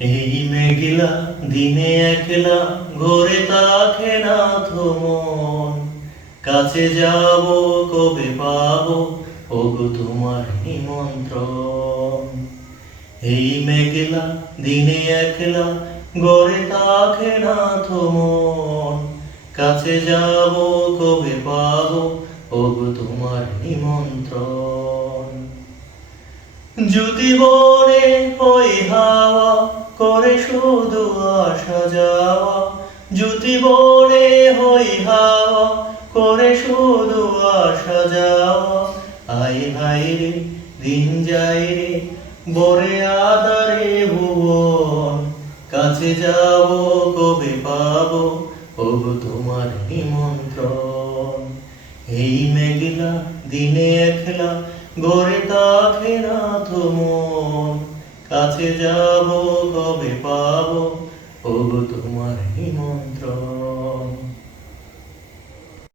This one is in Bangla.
এই মেঘলা দিনে একলা ঘরে তাকে না মন কাছে যাব, কবে পাবো, ওগো তোমার নিমন্ত্রণ। এই মেঘলা দিনে একলা গড়ে তাকে না মন কাছে যাব, কবে পাবো, ওগো তোমার নিমন্ত্রণ। যদি বনে করে শুধু আসা যাওয়া যদি বলে হই হাওয়া, করে শুধু আসা যাওয়া। আই ভাই রে, দিন যাই রে, বরে আদারে ভুবন। কাছে যাব, কবে পাবো ওগো তোমার নিমন্ত্রণ। এই মেঘলা, দিনে একলা, গড়ে তাকে না মন। কাছে যাব কবে পাবো? ও তোমার নিমন্ত্রণ।